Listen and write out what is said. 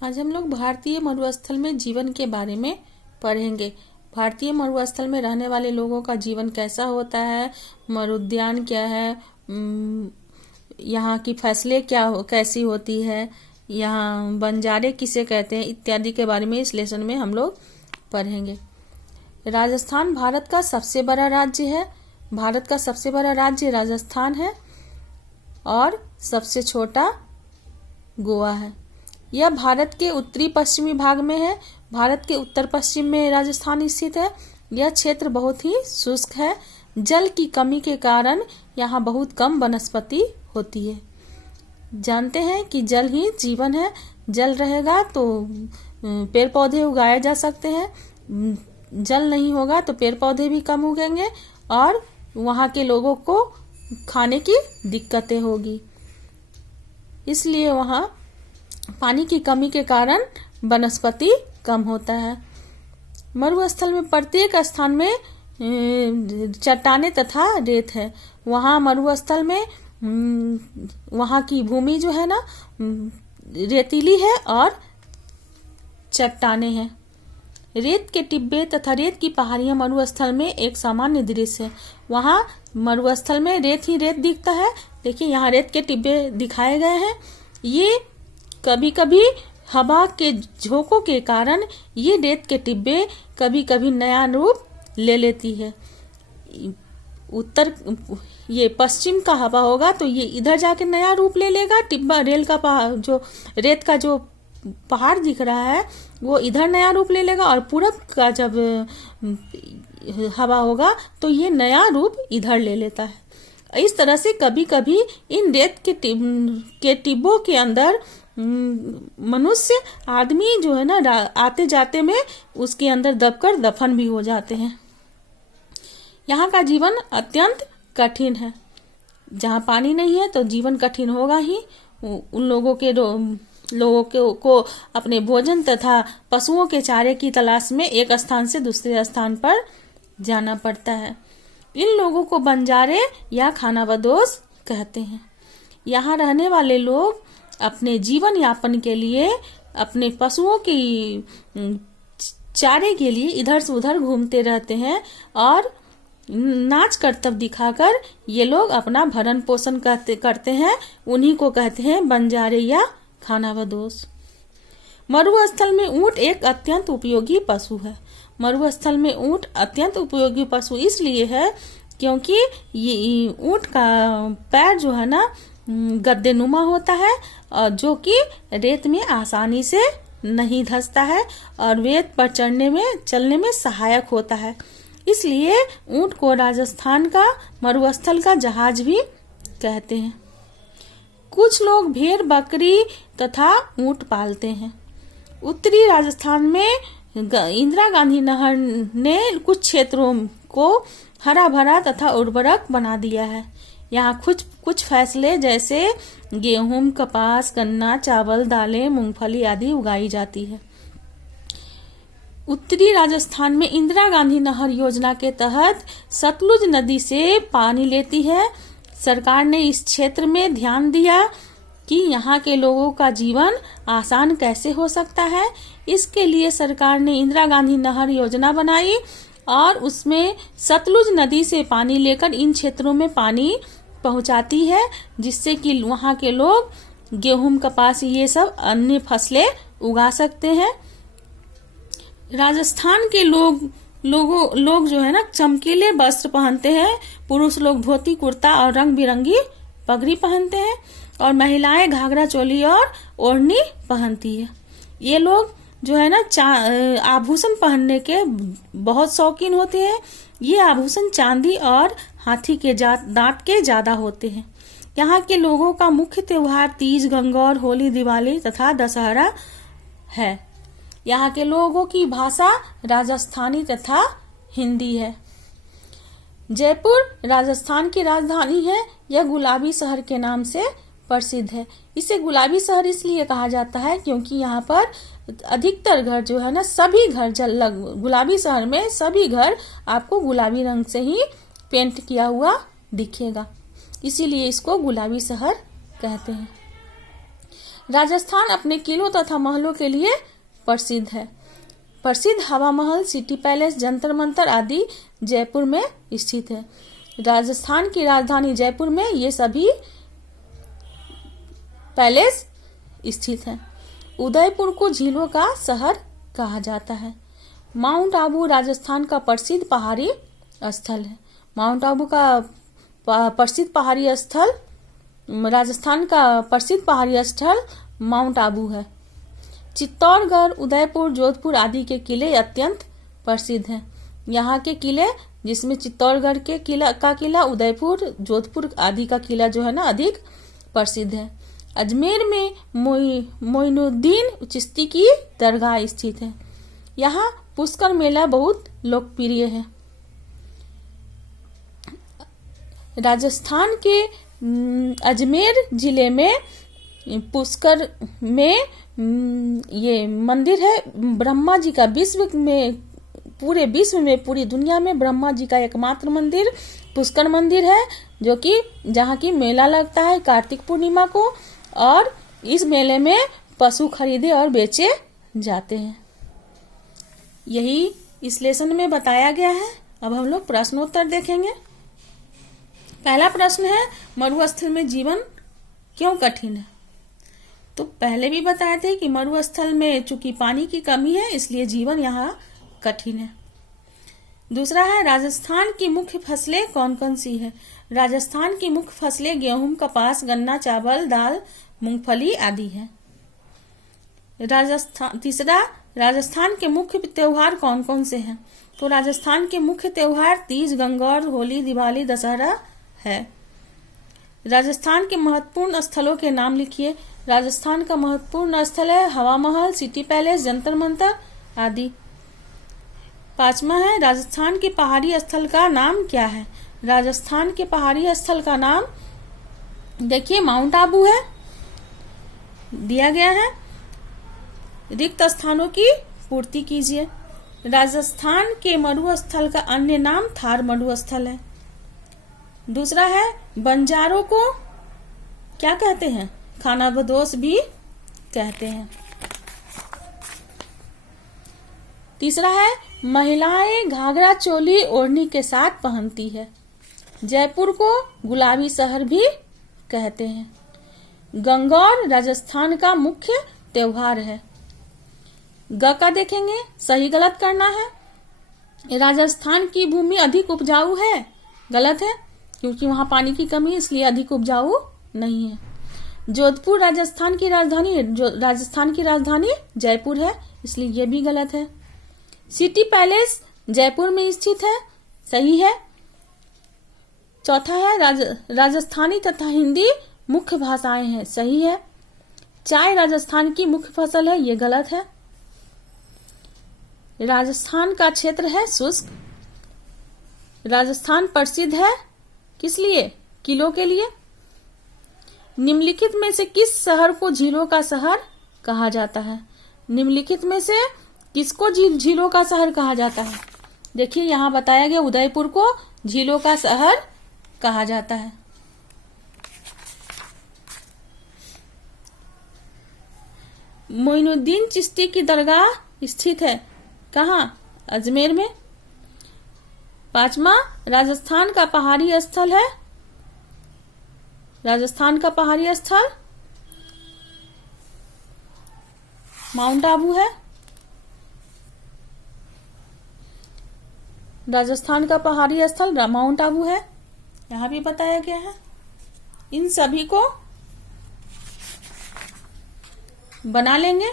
आज हम लोग भारतीय मरुस्थल में जीवन के बारे में पढ़ेंगे। भारतीय मरुस्थल में रहने वाले लोगों का जीवन कैसा होता है, मरुद्यान क्या है, यहाँ की फसलें कैसी होती है, यहाँ बंजारे किसे कहते हैं, इत्यादि के बारे में इस लेसन में हम लोग पढ़ेंगे। राजस्थान भारत का सबसे बड़ा राज्य है। भारत का सबसे बड़ा राज्य राजस्थान है और सबसे छोटा गोवा है। यह भारत के उत्तरी पश्चिमी भाग में है। भारत के उत्तर पश्चिम में राजस्थान स्थित है। यह क्षेत्र बहुत ही शुष्क है। जल की कमी के कारण यहाँ बहुत कम वनस्पति होती है। जानते हैं कि जल ही जीवन है। जल रहेगा तो पेड़ पौधे उगाए जा सकते हैं। जल नहीं होगा तो पेड़ पौधे भी कम उगेंगे और वहाँ के लोगों को खाने की दिक्कतें होगी। इसलिए वहाँ पानी की कमी के कारण वनस्पति कम होता है। मरुस्थल में प्रत्येक स्थान में चट्टानें तथा रेत है। वहाँ मरुस्थल में वहाँ की भूमि जो है ना रेतीली है और चट्टानें हैं। रेत के टिब्बे तथा रेत की पहाड़ियां मरुस्थल में एक सामान्य दृश्य है। वहाँ मरुस्थल में रेत ही रेत दिखता है। देखिए यहाँ रेत के टिब्बे दिखाए गए हैं। ये कभी कभी हवा के झोंकों के कारण ये रेत के टिब्बे कभी कभी नया रूप ले लेती है। ये पश्चिम का हवा होगा तो ये इधर जाके नया रूप ले लेगा। टिब्बा रेल का जो रेत का जो पहाड़ दिख रहा है वो इधर नया रूप ले लेगा और पूरब का जब हवा होगा तो ये नया रूप इधर ले लेता है। इस तरह से कभी कभी इन रेत के टिब्बों के अंदर मनुष्य आदमी जो है ना आते जाते में उसके अंदर दबकर दफन भी हो जाते हैं। यहाँ का जीवन अत्यंत कठिन है। जहाँ पानी नहीं है तो जीवन कठिन होगा ही। उन लोगों को अपने भोजन तथा पशुओं के चारे की तलाश में एक स्थान से दूसरे स्थान पर जाना पड़ता है। इन लोगों को बंजारे या खानाबदोश कहते हैं। यहाँ रहने वाले लोग अपने जीवन यापन के लिए अपने पशुओं की चारे के लिए इधर से उधर घूमते रहते हैं और नाच करतब दिखाकर ये लोग अपना भरण पोषण करते हैं। उन्हीं को कहते हैं बंजारे या खानाबदोश। मरुस्थल में ऊंट एक अत्यंत उपयोगी पशु है। मरुस्थल में ऊंट अत्यंत उपयोगी पशु इसलिए है क्योंकि ये ऊंट का पैर जो है ना गद्देनुमा होता है और जो कि रेत में आसानी से नहीं धंसता है और रेत पर चलने में सहायक होता है। इसलिए ऊंट को राजस्थान का मरुस्थल का जहाज भी कहते हैं। कुछ लोग भेड़ बकरी तथा ऊंट पालते हैं। उत्तरी राजस्थान में इंदिरा गांधी नहर ने कुछ क्षेत्रों को हरा भरा तथा उर्वरक बना दिया है। यहाँ कुछ फसलें जैसे गेहूं, कपास, गन्ना, चावल, दालें, मूंगफली आदि उगाई जाती है। उत्तरी राजस्थान में इंदिरा गांधी नहर योजना के तहत सतलुज नदी से पानी लेती है। सरकार ने इस क्षेत्र में ध्यान दिया कि यहाँ के लोगों का जीवन आसान कैसे हो सकता है। इसके लिए सरकार ने इंदिरा गांधी नहर योजना बनाई और उसमें सतलुज नदी से पानी लेकर इन क्षेत्रों में पानी पहुंचाती है, जिससे कि वहाँ के लोग गेहूं, कपास ये सब अन्य फसलें उगा सकते हैं। राजस्थान के लोग जो है ना चमकीले वस्त्र पहनते हैं। पुरुष लोग धोती कुर्ता और रंग बिरंगी पगड़ी पहनते हैं और महिलाएं घाघरा चोली और ओढ़नी पहनती है। ये लोग जो है ना आभूषण पहनने के बहुत शौकीन होते हैं। ये आभूषण चांदी और हाथी के दांत के ज्यादा होते हैं। यहाँ के लोगों का मुख्य त्योहार तीज, गंगौर, होली, दिवाली तथा दशहरा है। यहाँ के लोगों की भाषा राजस्थानी तथा हिंदी है। जयपुर राजस्थान की राजधानी है। यह गुलाबी शहर के नाम से प्रसिद्ध है। इसे गुलाबी शहर इसलिए कहा जाता है क्योंकि यहाँ पर अधिकतर घर जो है ना सभी घर गुलाबी शहर में सभी घर आपको गुलाबी रंग से ही पेंट किया हुआ दिखेगा। इसीलिए इसको गुलाबी शहर कहते हैं। राजस्थान अपने किलों तथा महलों के लिए प्रसिद्ध है। प्रसिद्ध हवा महल, सिटी पैलेस, जंतर मंतर आदि जयपुर में स्थित है। राजस्थान की राजधानी जयपुर में ये सभी पैलेस स्थित हैं। उदयपुर को झीलों का शहर कहा जाता है। माउंट आबू राजस्थान का प्रसिद्ध पहाड़ी स्थल है। माउंट आबू का प्रसिद्ध पहाड़ी स्थल, राजस्थान का प्रसिद्ध पहाड़ी स्थल माउंट आबू है। चित्तौड़गढ़, उदयपुर, जोधपुर आदि के किले अत्यंत प्रसिद्ध हैं। यहाँ के किले, जिसमें चित्तौड़गढ़ के किला, उदयपुर, जोधपुर आदि का किला जो है ना अधिक प्रसिद्ध है। अजमेर में मोइनुद्दीन चिश्ती की दरगाह स्थित है। यहाँ पुष्कर मेला बहुत लोकप्रिय है। राजस्थान के अजमेर जिले में पुष्कर में ये मंदिर है ब्रह्मा जी का। पूरे विश्व में, पूरी दुनिया में ब्रह्मा जी का एकमात्र मंदिर पुष्कर मंदिर है, जो कि जहाँ की मेला लगता है कार्तिक पूर्णिमा को, और इस मेले में पशु खरीदे और बेचे जाते हैं। यही इस लेसन में बताया गया है। अब हम लोग प्रश्नोत्तर देखेंगे। पहला प्रश्न है, मरुस्थल में जीवन क्यों कठिन है? तो पहले भी बताए थे कि मरुस्थल में चूंकि पानी की कमी है, इसलिए जीवन यहाँ कठिन है। दूसरा है, राजस्थान की मुख्य फसलें कौन कौन सी है? राजस्थान की मुख्य फसलें गेहूं, कपास, गन्ना, चावल, दाल, मूंगफली आदि है। तीसरा, राजस्थान के मुख्य त्योहार कौन कौन से हैं? तो राजस्थान के मुख्य त्योहार तीज, गंगौर, होली, दिवाली, दशहरा है। राजस्थान के महत्वपूर्ण स्थलों के नाम लिखिए। राजस्थान का महत्वपूर्ण स्थल है हवा महल, सिटी पैलेस, जंतर मंतर आदि। पांचवा है, राजस्थान के पहाड़ी स्थल का नाम क्या है? राजस्थान के पहाड़ी स्थल का नाम देखिए माउंट आबू है, दिया गया है। रिक्त स्थानों की पूर्ति कीजिए। राजस्थान के मरुस्थल का अन्य नाम थार मरुस्थल है। दूसरा है, बंजारों को क्या कहते हैं? खानाबदोश भी कहते हैं। तीसरा है, महिलाएं घाघरा चोली ओढ़नी के साथ पहनती है। जयपुर को गुलाबी शहर भी कहते हैं। गंगौर राजस्थान का मुख्य त्योहार है। ग का देखेंगे, सही गलत करना है। राजस्थान की भूमि अधिक उपजाऊ है, गलत है, क्योंकि वहां पानी की कमी है, इसलिए अधिक उपजाऊ नहीं है। जोधपुर राजस्थान की राजधानी है, राजस्थान की राजधानी जयपुर है, इसलिए यह भी गलत है। सिटी पैलेस जयपुर में स्थित है, सही है। चौथा है, राजस्थानी तथा हिंदी मुख्य भाषाएं हैं, सही है। चाय राजस्थान की मुख्य फसल है, ये गलत है। राजस्थान का क्षेत्र है शुष्क। राजस्थान प्रसिद्ध है किस लिए? किलों के लिए। निम्नलिखित में से किस शहर को झीलों का शहर कहा जाता है? निम्नलिखित में से किसको झीलों का शहर कहा जाता है? देखिए यहाँ बताया गया, उदयपुर को झीलों का शहर कहा जाता है। मोइनुद्दीन चिश्ती की दरगाह स्थित है कहाँ? अजमेर में। पांचवा, राजस्थान का पहाड़ी स्थल है, राजस्थान का पहाड़ी स्थल माउंट आबू है। राजस्थान का पहाड़ी स्थल माउंट आबू है, यहां भी बताया गया है। इन सभी को बना लेंगे।